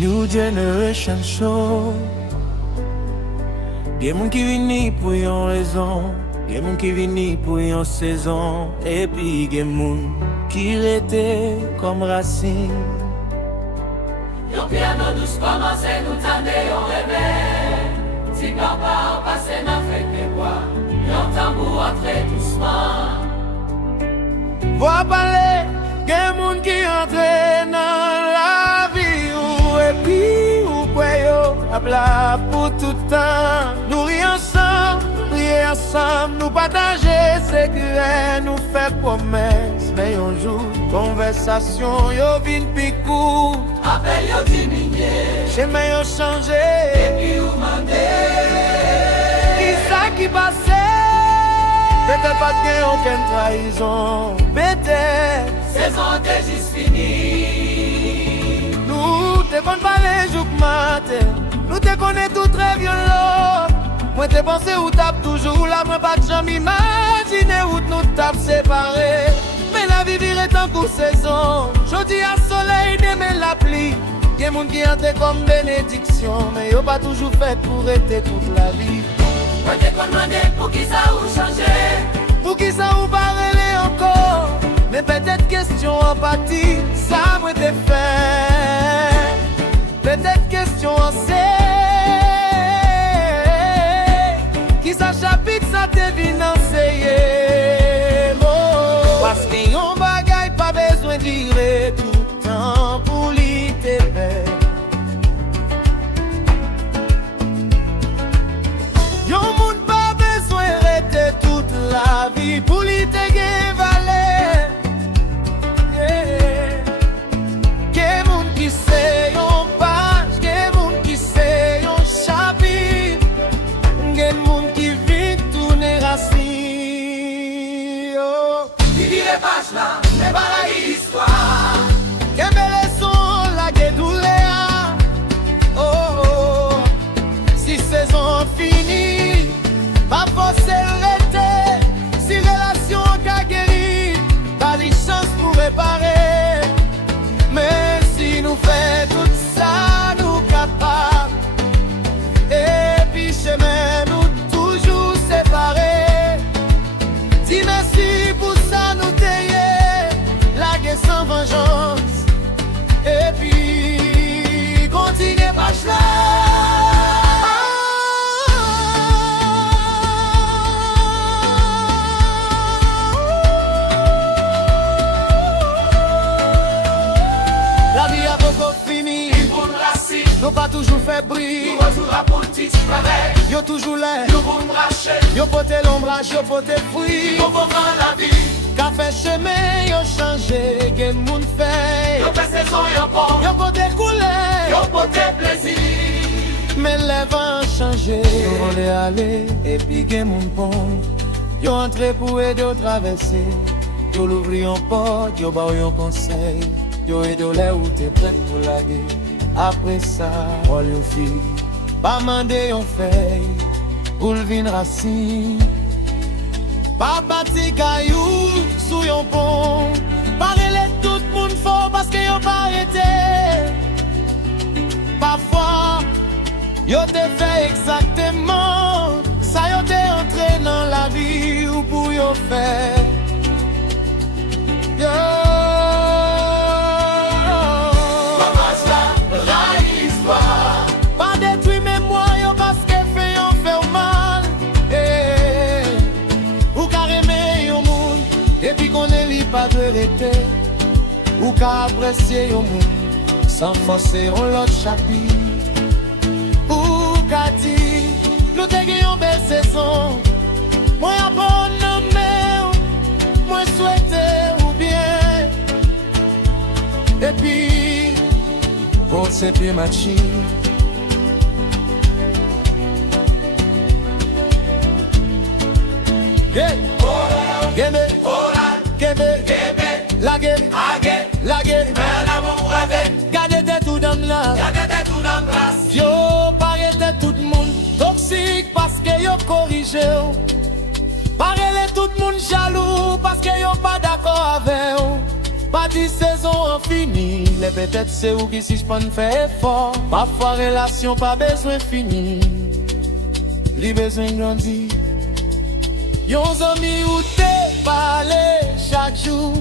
New Generation Show. Gen moun ki vini pou yon raison, gen moun ki vini pou yon saison, et puis gen moun qui rete comme racine. Yon piano douce commence nous tande yon réveil. Si papa passe nan fèk de bois, yon tambour entre doucement. Voix parler, gen moun qui entre dans la vie ou et puis ou yo habla pour tout temps. Nous rions ensemble, prier ensemble, nous partager secrets, nous faire promesses. Mais un jour, conversation yo vin picou, appel yo diminué, chemin yo changé, et puis ou mandé. Qui ça qui passait? Peut-être pas de aucune trahison, peut-être saison était juste finie. nous te connaissons pas les jours matin, nous te connaissons tout très violent. Moi te pensé ou tape toujours là, moi pas que jamais imaginer où nous tape séparés. Mais la vie vire en cours saison, jeudi à soleil, demain la pluie. Y'a moun qui entre comme bénédiction, mais y'a pas toujours fait pour rester toute la vie. Moi te demandé pour qui ça ou changé, Pour qui ça ou pas relé encore, mais peut-être question empathie, ça moi te fait. Peut-être question en qui ça chapitre ça te financer. Parce que yon bagay pas besoin d'y tout le temps pour l'y te faire. Yon moun pas besoin rester toute la vie pour l'y te gen valer. Gen moun qui sait yon page, gen moun qui sait yon chapitre, gen moun qui vit tourner racine. vivre les pages là, mais pas la histoire. Gen belle leçon la gen douleur. Oh oh, si saison finie, pas forcer le rete. Si relation qu'a guéri, pas de chance pour réparer. Mais si nous fait tout ça, nous capables. Et puis chemin nous toujours séparés. Dis merci pour ça nous tailler, la guerre sans vengeance. Et puis continuez pas là. La vie a beaucoup fini, Une bonne racine, nous pas toujours fait bruit. nous retour à politique pareil. Yo toujours là, Nous bon bracher, yo pote l'ombrage, yo pote fruit. nous bon prendre la vie. Café chemin, yo changé, gen moun fait. Nous fait saison yon pont, Yo pote coulé, yon pote plaisir. mais les vents changé. On est allé, et puis gen moun pont. Yo entré pour aider au traverser. Yo l'ouvri en porte, yo ba yon conseil. Yo aide là où t'es prêt pour la guerre. Après ça, on yo fille, pas mandé yon feuille, pour le vin racine. Pas bâti caillou sous yon pont. Parler tout le monde fort parce que yon pas arrêté. Parfois, yo te fait exactement ça, yo te entré dans la vie ou pour yo faire. Yo. Commence là, la histoire. Pas détruit mémoire yo parce que fait yon fait mal. Ou carrément yon moun, et puis qu'on est li pas de rester. Ou qu'à apprécier yon moun, sans forcer on l'autre chapitre. Ou qu'à dire, nous te gagnons belle saison. Moi apprendre nommer, moi souhaiter ou bien. Et puis, pour c'est plus machine. Hey, Gebe, Gebe, la Gebe, la Gebe, Mais l'amour avec, gardez tes tout dans là. gardez tout dans place. Yo, parete tout le monde toxique parce que yo corrigé. Parele tout le monde jaloux parce que yo pas d'accord avec. Pas dit saison en fini, les peut-être c'est où qui suspend fait effort. Parfois relation pas besoin fini, li besoin grandi. Yon zami ou te parler chaque jour,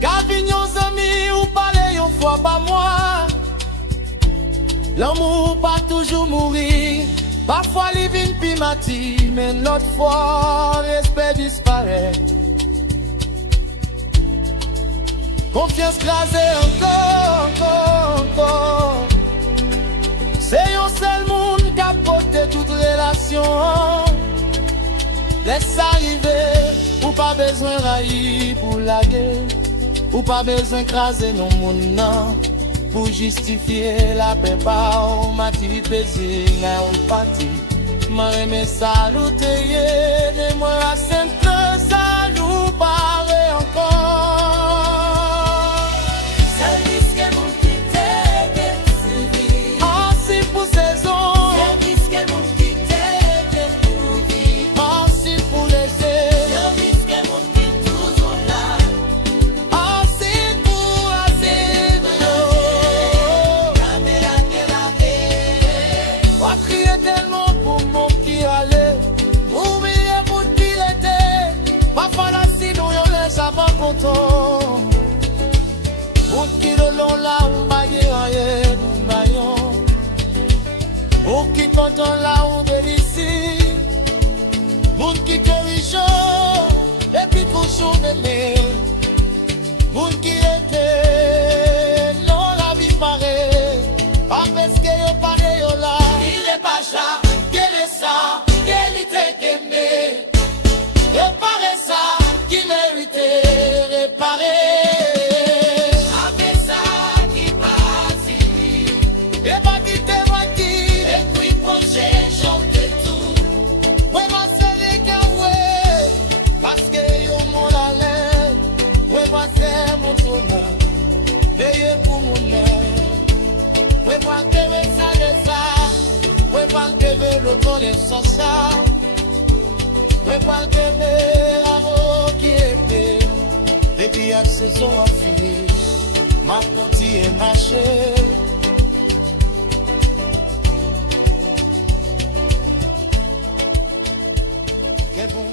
Gavin yon zami ou parler yon fois par mois. L'amour pas toujours mourir, parfois li vin pi mati, mais notre fois respect disparaît. Confiance crasée encore. C'est yon seul monde qui a porté toute relation. Laisse arriver, ou pas besoin railler pour laguer, ou pas besoin craser non monde non. Pour justifier la paix pas on m'a dit plaisir on parti. M'a aimé saluter de moi à simple salut paré encore. Service que mon quitté que suivi. Merci pour saison. Service que mon quitté que suivi. Merci pour laisser. Service que mon quitté toujours là. Merci pour assez. On criait tellement pour mon qui allait, oublier pour qui il était. Parfois la sinon y'en laisse à pas content. Pour qui de l'on là on baille rien, nous baillons. Pour qui content là on délicie. Pour qui guérissant, et puis couchon aimé. Pour qui était, non la vie paraît. Pas parce que yo paré yo là. Il est pas chat, Quel est ça, quel était qu'aimé. Réparer ça, qui méritait réparer. avec ça qui partit. Et pas quitter moi qui. Et puis prochain jour de tout. Ouais, moi c'est les gars, parce que yo mon allait. Ouais, moi c'est mon tournant. Veillez pour mon œil. Ouais, moi que ça de ça. Ouais, moi que le temps de ça. Ouais, moi que l'amour qui est fait. Et puis la saison a fini. Ma pontie est marchée. Que bon.